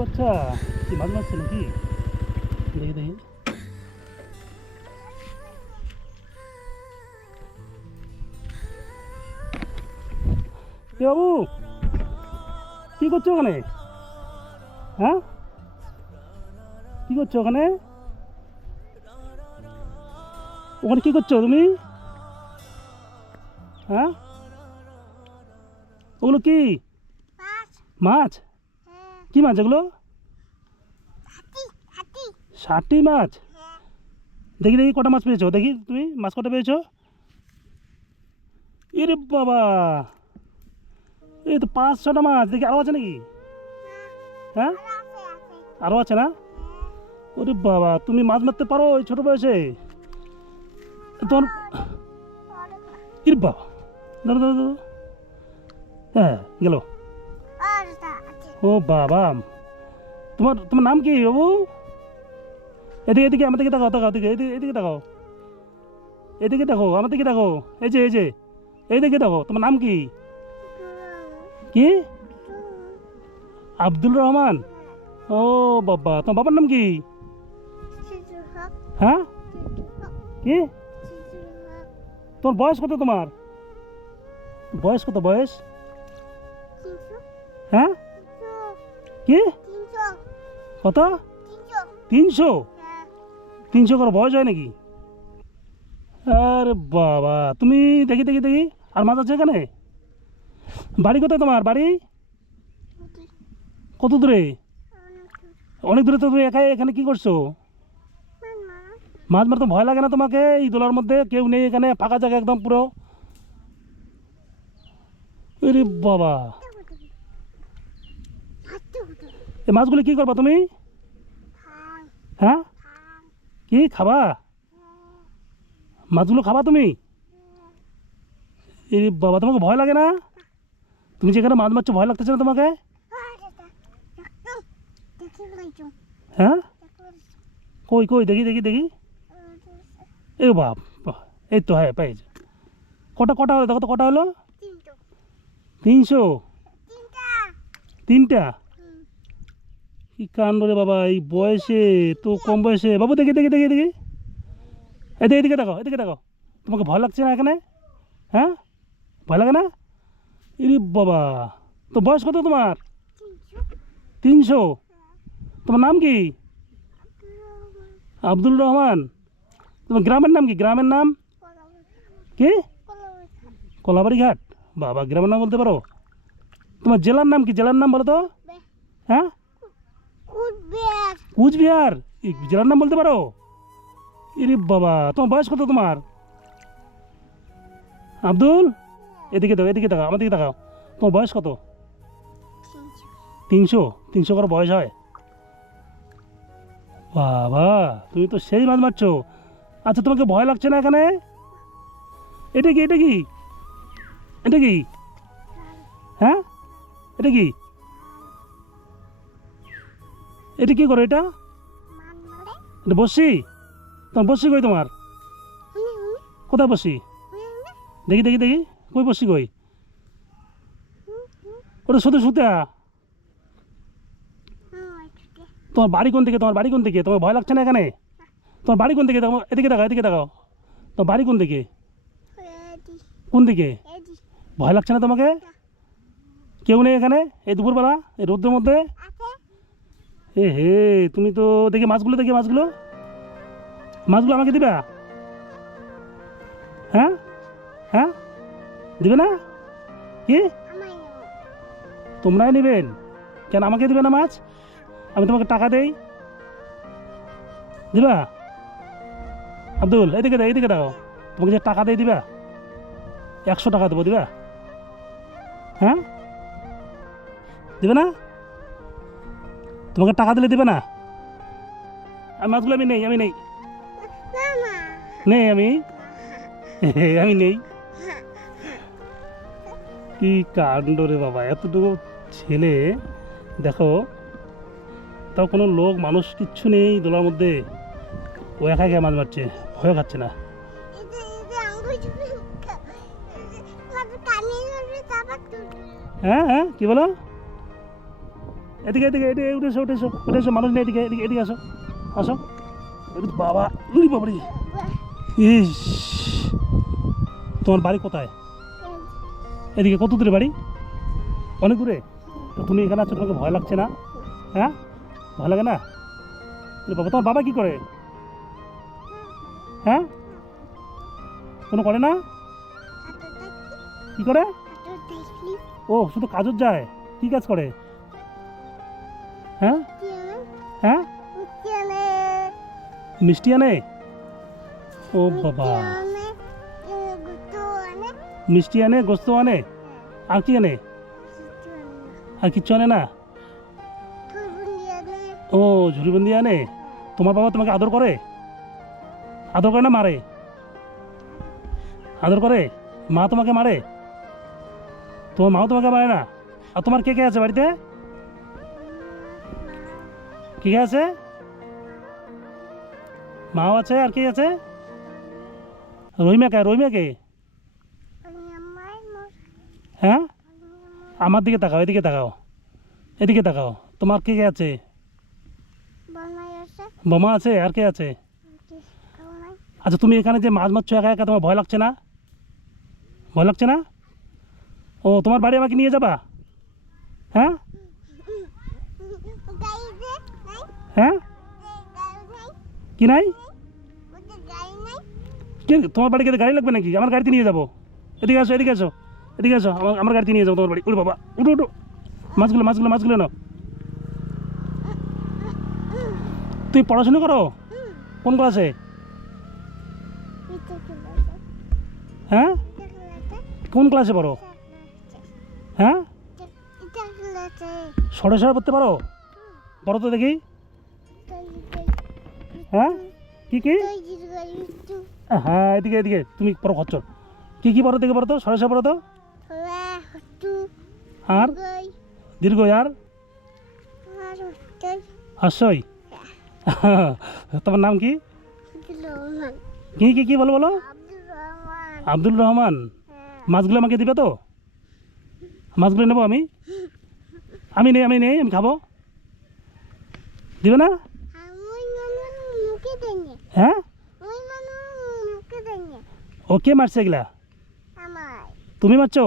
বাচ্চা কি মাছ মারছে নাকি? দেখি দেখি। এ বাবু, কি করছো ওখানে? হ্যাঁ, কি করছো ওখানে? ওখানে কি করছো তুমি? হ্যাঁ, ওগুলো কি মাছ। মাছ? হ্যাঁ। কি মাছ এগুলো? হাতি হাতি। ষাটি মাছ? হ্যাঁ। দেখি দেখি কটা মাছ পেয়েছো, দেখি তুমি মাছ কটা পেয়েছো? এরে বাবা, এই তো 5-6টা মাছ। দেখি আরও আছে নাকি? হ্যাঁ, আর আছে আছে। আরও আছে না? হ্যাঁ। ওরে বাবা, তুমি মাছ মারতে পারো এই ছোটো বয়সে? তোমার ইর বাবা, ধরো ধরো ধরো। হ্যাঁ, গেল। আর আছে। ও বাবা, তোমার তোমার নাম কি বাবু? এদিকে এদিকে আমার দিকে তাকাও, তাকাও, এদিকে এদিকে এদিকে তাকাও, এদিকে দেখো, আমার দিকে দেখো। এই যে এই যে, এই দিকে দেখো। তোমার নাম কি? কি? আব্দুল রহমান? ও বাবা, তোমার বাবার নাম কি? হ্যাঁ, কি? তোমার বয়স কত? তোমার বয়স কত? বয়স? হ্যাঁ, কি? কত? 300? 300 করে বয়স হয় নাকি? আরে বাবা, তুমি দেখি দেখি দেখি আর মাছ আছে এখানে? বাড়ি কোথায় তোমার? বাড়ি কত দূরে? অনেক দূরে তো। তুমি একাই এখানে কি করছো? মাছ মারতে ভয় লাগে না তোমাকে? এই দোলার মধ্যে কেউ নেই, এখানে ফাঁকা জায়গা একদম পুরো। আরে বাবা, এই মাছগুলি কি করবা তুমি? হ্যাঁ, কি খাবা? মাছগুলো খাবা তুমি? এই বাবা, তোমাকে ভয় লাগে না? তুমি যেখানে মাছ মারছো ভয় লাগতেছে না তোমাকে? হ্যাঁ, কই কই দেখি দেখি দেখি। এ বাপ, বাহ, এই তো, হ্যাঁ পেয়েছে। কটা কটা হলো দেখো তো, কটা হলো? 300? 3টা? কি কাণ্ড রে বাবা, এই বয়সে তো, কম বয়সে। বাবু দেখি দেখি দেখি দেখি, এদিকে এদিকে দেখো, এদিকে দেখো। তোমাকে ভয় লাগছে না এখানে? হ্যাঁ, ভয় লাগে না? ইরে বাবা, তো বয়স কত তোমার? 300? তোমার নাম কি? আব্দুল রহমান? তোমার গ্রামের নাম কি? গ্রামের নাম কি? কলাবাড়ি ঘাট? বাবা, গ্রামের নাম বলতে পারো? তোমার জেলার নাম কি? জেলার নাম বলো তো। হ্যাঁ, কুচবিহার? এই জেলার নাম বলতে পারো? ইরে বাবা, তোমার বয়স কত তোমার? আব্দুল, এদিকে দাও, এদিকে তাকাও, আমার দিকে তাকাও। তোমার বয়স কত? 300? 300 করে বয়স হয়? বাবা, তুমি তো সেই মাছ মারছো। আচ্ছা, তোমাকে ভয় লাগছে না এখানে? এটা কি? এটা কি? এটা কি? হ্যাঁ, এটা কি? এটা কি করো এটা? এটা বসি? তোমার বসি কই তোমার? কোথায় বসি? দেখি দেখি দেখি, কই বসি কই? ওটা শুধু সুতা। তোমার বাড়ি কোন দিকে? তোমার বাড়ি কোন দিকে? তোমার ভয় লাগছে না এখানে? তোমার বাড়ি কোন দিকে? তোমার এদিকে দেখাও, এদিকে দেখাও। তোমার বাড়ি কোন দিকে? কোন দিকে? ভয় লাগছে না তোমাকে? কেউ নেই এখানে এই দুপুরবেলা, এই রোদ্রের মধ্যে? এ হে, তুমি তো দেখি মাছগুলো, দেখি মাছগুলো, মাছগুলো আমাকে দিবা? হ্যাঁ, হ্যাঁ, দিবে না? কি? তোমরাই নেবেন? কেন আমাকে দিবে না মাছ? আমি তোমাকে টাকা দেই, দিবা? আব্দুল, এদিকে দাও, এদিকে দাও। তোমাকে যে টাকা দেই, দিবা? 100 টাকা দেবো, দিবা? হ্যাঁ, দিবে না? তোমাকে টাকা দিলে দিবে না? আমি মাছগুলো আমি নেই, আমি নেই, নেই আমি। আমি নেই। কি কাণ্ড রে বাবা, এতটুকু ছেলে, দেখো, তাও কোনো লোক মানুষ কিচ্ছু নেই দোলার মধ্যে। ও একা একা মাছ মারছে, ভয় খাচ্ছে না। হ্যাঁ হ্যাঁ, কি বলো? এদিকে এদিকে এদিকে উঠে এসো উঠে এসো উঠে এসো, মানুষ নেই, এদিকে এদিকে এদিকে আসো আসো। ওরে বাবা, উরি বাবারি, ইস, তোমার বাড়ি কোথায়? এদিকে কত দূরে বাড়ি? অনেক দূরে। তো তুমি এখানে আছো, তোমাকে ভয় লাগছে না? হ্যাঁ, ভয় লাগে না? ওরে বাবা, তোমার বাবা কি করে? হ্যাঁ, কোনো করে না? কি করে? ও, শুধু কাজের যায়? কি কাজ করে? হ্যাঁ হ্যাঁ, মিষ্টি আনে? ও বাবা, মিষ্টি আনে, গোস্ত আনে, আর কি আনে? আর কিচ্ছু আনে না? ও, ঝুড়িবন্দি আনে। তোমার বাবা তোমাকে আদর করে? আদর করে না মারে? আদর করে। মা তোমাকে মারে? তোমার মাও তোমাকে মারে না? আর তোমার কে কে আছে বাড়িতে? কে কে আছে? মাও আছে, আর কে আছে? রহিমা কে? রহিমা কে? হ্যাঁ, আমার দিকে তাকাও, এদিকে তাকাও, এদিকে তাকাও। তোমার কে কে আছে? বোমা আছে, আর কে আছে? আচ্ছা, তুমি এখানে যে মাছ মারছো একা একা, তোমার ভয় লাগছে না? ভয় লাগছে না? ও, তোমার বাড়ি আমাকে নিয়ে যাবা? হ্যাঁ হ্যাঁ, কি নাই? কে, তোমার বাড়ি গেলে গাড়ি লাগবে নাকি? আমার গাড়িতে নিয়ে যাবো। এদিকে আসো, এদিকে আসো, এদিকে আসো, আমার গাড়িতে নিয়ে যাবো তোমার বাড়ি। ওরে বাবা, উঠো উঠো, মাছগুলো মাছগুলো মাছগুলো নাও। তুমি পড়াশোনা করো? কোন ক্লাসে? হ্যাঁ, কোন ক্লাসে পড়ো? হ্যাঁ, সরে সরে পড়তে পারো? পড়ো তো দেখি। হ্যাঁ, কি কি? হ্যাঁ, এদিকে এদিকে, তুমি পড়ো খচ্চর। কি কি পড়ো দেখে পড়ো তো, সরে সরে পড়ো তো। আর দীর্ঘ, আর হাস্যই। তোমার নাম কি? কি কি কি বলো বলো? আব্দুল রহমান। মাছগুলো আমাকে দিবে তো? মাছগুলো নেবো আমি? আমি নেই, আমি নেই, আমি খাবো। দিবে না? হ্যাঁ, ও কে মারছে এগুলা? তুমি মারছো?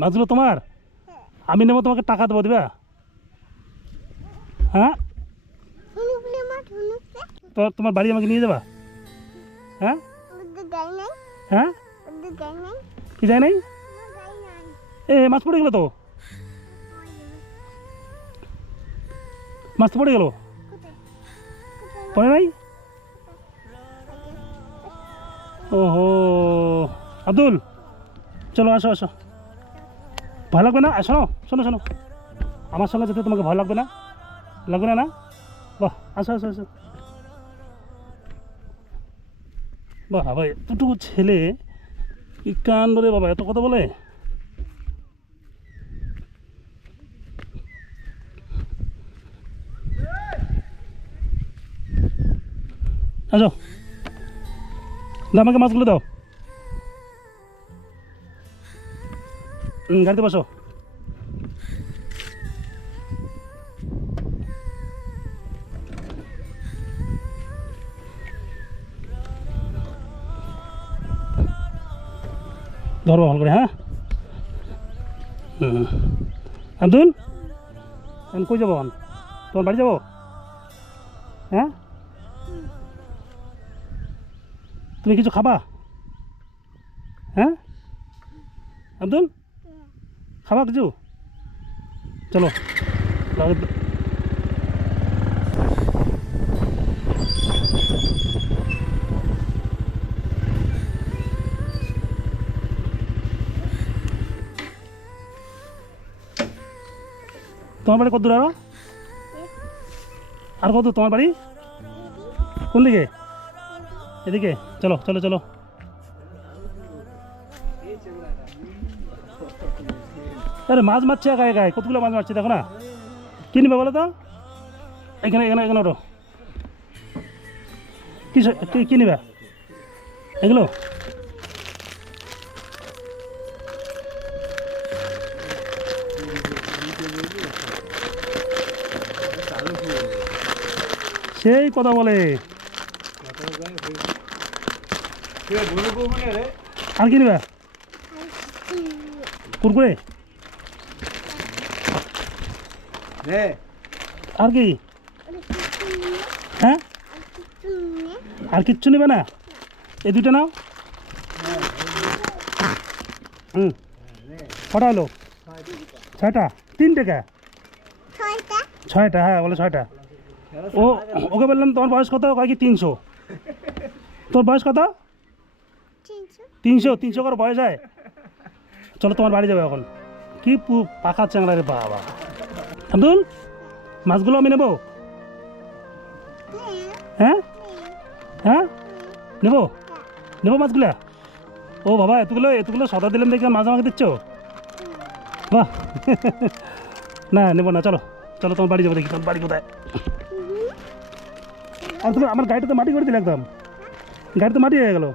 মাছগুলো তোমার? আমি নেবো, তোমাকে টাকা দেবো, দিবা? হ্যাঁ, তো তোমার বাড়ি আমাকে নিয়ে যাবা? হ্যাঁ হ্যাঁ, কি যায় নাই? এ, মাছ পড়ে গেলো তো, মাছ তো পড়ে গেল। পড়ে নাই? ওহো, আব্দুল, চলো আসো আসো। ভয় লাগবে না? শোনো শোনো শোনো, আমার সঙ্গে যেতে তোমাকে ভয় লাগবে না? লাগবে না না? বাহ, আসো আসো আসো। বাহ ভাই, এতটুকু ছেলে কি কান ধরে বাবা, এত কথা বলে। আসো, দাও আমাকে মাছগুলো দাও। গাড়িতে বসো। ধরবো ভালো করে, হ্যাঁ। আব্দুল, আমি কই যাবো? তোমার বাড়ি যাবো? হ্যাঁ, তুমি কিছু খাবা? হ্যাঁ আব্দুল, খাবা কিছু? চলো, তোমার বাড়ি কত দূর আরো? আর কত তোমার বাড়ি? কোন দিকে? এদিকে? চলো চলো চলো। আরে মাছ মারছে গায়ে গায়ে, কতগুলো মাছ মারছে দেখো না। কি নিবে বলো তো? এখানে এখানে এখানে ওঠো। কি নিবে এগুলো? সেই কথা বলে। আর কি নেবে? কুরকুরে? আর কি? হ্যাঁ, আর কিচ্ছু নেবে না? এই দুটো নাও। হুম, কটা হলো? 6টা। 3 টাকা? 6টা, হ্যাঁ বলে 6টা। ও ওকে বললাম তোমার বয়স কত? কয় কি 300। তোর বয়স কত? 300 করে বয়স হয়? চলো তোমার বাড়ি যাবে এখন। কি পাকা চ্যাংড়া রে বাবা। আব্দুল, মাছগুলো আমি নেবো? হ্যাঁ হ্যাঁ, নেবো নেবো মাছগুলা? ও বাবা, এতগুলো সদা দিলাম দেখি, মাছ আমাকে দিচ্ছ? বাহ। না নেবো না, চলো চলো তোমার বাড়ি যাবো। দেখি তোমার বাড়ি কোথায়। আর তুমি আমার গাড়িটা তো মাটি করে দিলে একদম। গাড়ি তো মাটি হয়ে গেল।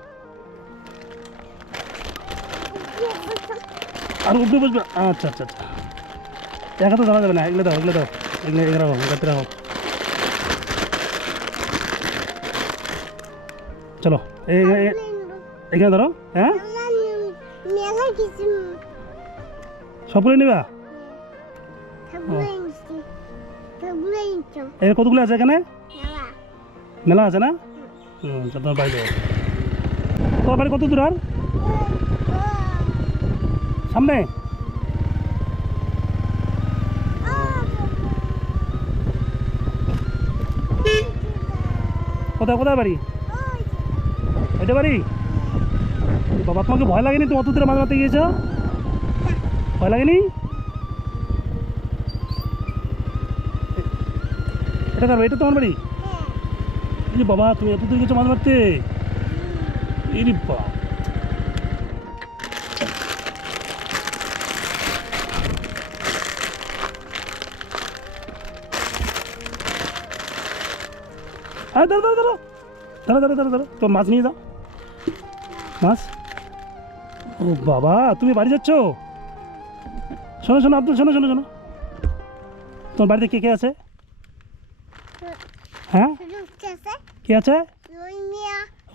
আর উঠবে বসবে? আচ্ছা আচ্ছা আচ্ছা, একা তো যাওয়া যাবে না। এগুলো দাও, এগুলো দাও, এগুলো রাখো, গাড়িতে রাখো। চলো এখানে ধরো। হ্যাঁ, সবগুলো নিবা? এর কতগুলো আছে এখানে? মেলা আছে না? তোমার বাড়ি যাবো। তোমার বাড়ি কত দূর? আর সামনে? কোথায় কোথায় বাড়ি? এটা বাড়ি? বাবা, তোমাকে ভয় লাগেনি? তুমি অত দূরে মাছ মারতে গিয়েছো, ভয় লাগেনি? এটা কার বাড়ি? এটা তোমার বাড়ি? এই বাবা, তুমি এত দূরে গেছো মাছ মারতে? এই বাবা, আরে দাঁড়ো দাঁড়ো দাঁড়ো দাঁড়ো দাঁড়ো দাঁড়ো দাঁড়ো, তো মাছ নিয়ে যাও, মাছ। ও বাবা, তুমি বাড়ি যাচ্ছ? শোনো শোনো আব্দুল, শোনো শোনো শোনো, তোমার বাড়িতে কে কে আছে? হ্যাঁ, কে আছে?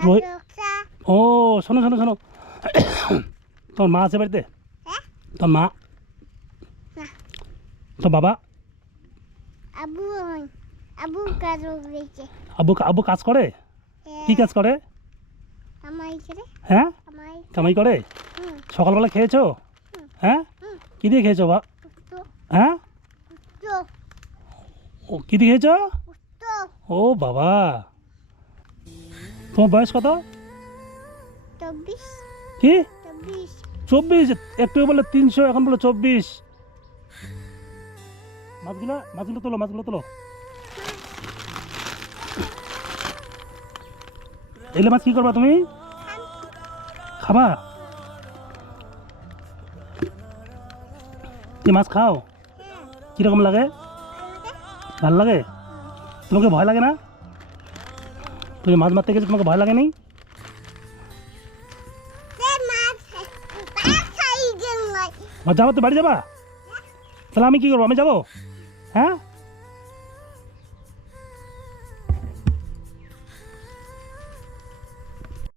রোহি- ও শোনো শোনো শোনো, তোমার মা আছে বাড়িতে? তোর মা? তোর বাবা? আব্বু কাজ করে? কি কাজ করে? হ্যাঁ, কামাই করে। সকালবেলা খেয়েছো? হ্যাঁ, কি দিয়ে খেয়েছো বা? হ্যাঁ, ও কি দিয়ে খেয়েছো? ও বাবা, তোমার বয়স কত? কি 24? একটু বলে 300, এখন বলে 24। মাছগুলো তোলো, মাছগুলো তোলো। এলে মাছ কি করবা তুমি? খাবা? কি মাছ খাও? কিরকম লাগে? ভাল লাগে? তোমাকে ভয় লাগে না? তুমি মাছ মারতে গেছো, তোমাকে ভয় লাগে নি? যাবো তো, বাড়ি যাবা? তাহলে আমি কি করবো? আমি যাবো? হ্যাঁ,